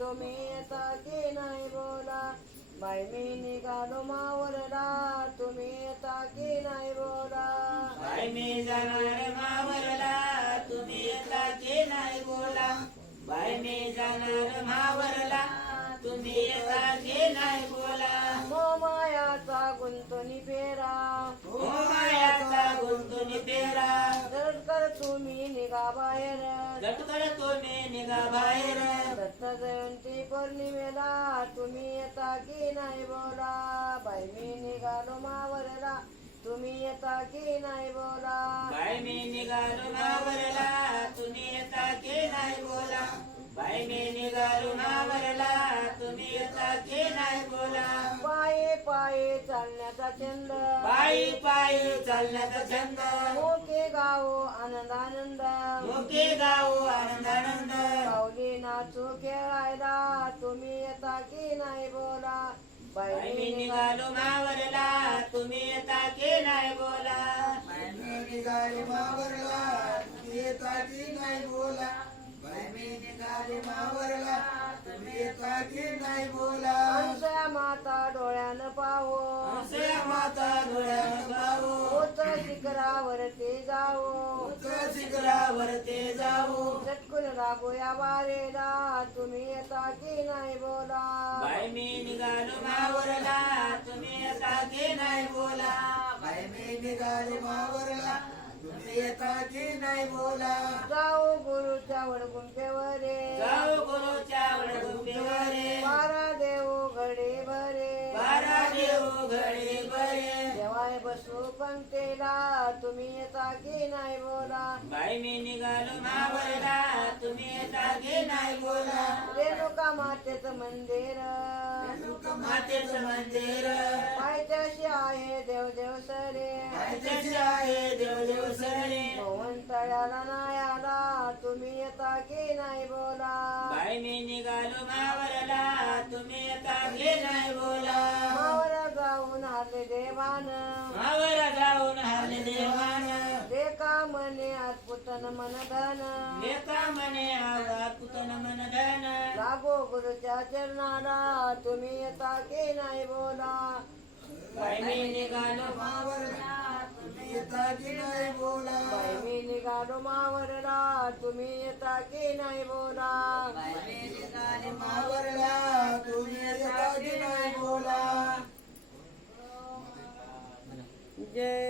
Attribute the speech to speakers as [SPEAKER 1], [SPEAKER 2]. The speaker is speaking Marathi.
[SPEAKER 1] तुम्ही येता की नाही बोला? बाई मी निघालो मावरला तुम्ही येता की नाही बोला?
[SPEAKER 2] बाय मी जाणार मावरला तुम्ही येता की नाही बोला? बाय मी जाणार मावरला तुम्ही येता की नाही बोला?
[SPEAKER 1] मोमायाचा गुंतवणी फेरा.
[SPEAKER 2] हो मायाचा गुंतून पेरा
[SPEAKER 1] कर तुम्ही निघा बाहेर.
[SPEAKER 2] झटकड तुम्ही निघा बाहेर
[SPEAKER 1] जयंती पौर्णिमेला तुम्ही येता की नाही बोला? बाई मी निघालो मावरला. तुम्ही येता की नाही बोला?
[SPEAKER 2] बाय मी निघालो मावरला. तुम्ही येता की नाही बोला? बाय मी निघालो मावरला. तुम्ही येता की नाही बोला?
[SPEAKER 1] पाये पाये चालण्याचा छंद.
[SPEAKER 2] पायी पायी चालण्याचा छंद.
[SPEAKER 1] मोके गाव आनंद आनंद
[SPEAKER 2] मुके गाव आनंद आनंद
[SPEAKER 1] पावली नाचू खेळायला तुम्ही येता की नाही बोला? बाई
[SPEAKER 2] निघालो मावरला तुम्ही येता की नाही बोला?
[SPEAKER 3] निघाले मावरला तुम्ही येता की नाही बोला? बाई निघाले मावरला तुम्ही येता की नाही बोला?
[SPEAKER 1] अंशया माता डोळ्यानं पाहो.
[SPEAKER 2] हंसया माता डोळ्यानं पाहू.
[SPEAKER 1] उंच शिखरावर ते जाओ
[SPEAKER 2] उंच शिखरावर ते जाऊ.
[SPEAKER 1] चटकून रागोया वारेला तुम्ही येता की नाही बोला?
[SPEAKER 2] बाय मी निघालो मावरला तुम्ही येता की नाही बोला?
[SPEAKER 3] बाई मी निघाले मावरला तुम्ही येता की नाही बोला?
[SPEAKER 1] जाऊ गुरुच्या वडगुंठेवरे
[SPEAKER 2] जाऊ गुरुच्या वडगुंबेवरे
[SPEAKER 1] बारा देव घडे भरे.
[SPEAKER 2] बारा देव घडे
[SPEAKER 1] बसू पंक्तीला तुम्ही येता की नाही बोला?
[SPEAKER 2] बाय मी निघालो मावरला तुम्ही येता की नाही बोला?
[SPEAKER 1] रेणुका मातेचं मंदिर.
[SPEAKER 2] मातेचं मंदिर.
[SPEAKER 1] पायथ्याशी आहे देव देव सरे.
[SPEAKER 2] पायथ्याशी आहे देव देव सरे.
[SPEAKER 1] पवन तळ्याला नाही आला तुम्ही येता की नाही बोला?
[SPEAKER 2] बाय मी निघालो मावरला तुम्ही
[SPEAKER 1] रेखा म्हणे अद्भुतन मन धन
[SPEAKER 2] लेका म्हणे आवा पुतन मन धन
[SPEAKER 1] लागो गुरुच्या चरणाला तुम्ही येता की नाही बोला.
[SPEAKER 2] बाय मी निघालो
[SPEAKER 3] मावरला तुम्ही येता की नाही बोला.
[SPEAKER 1] बाई मी निघालो मावरला तुम्ही येता की नाही
[SPEAKER 3] की नाही बोला
[SPEAKER 1] जय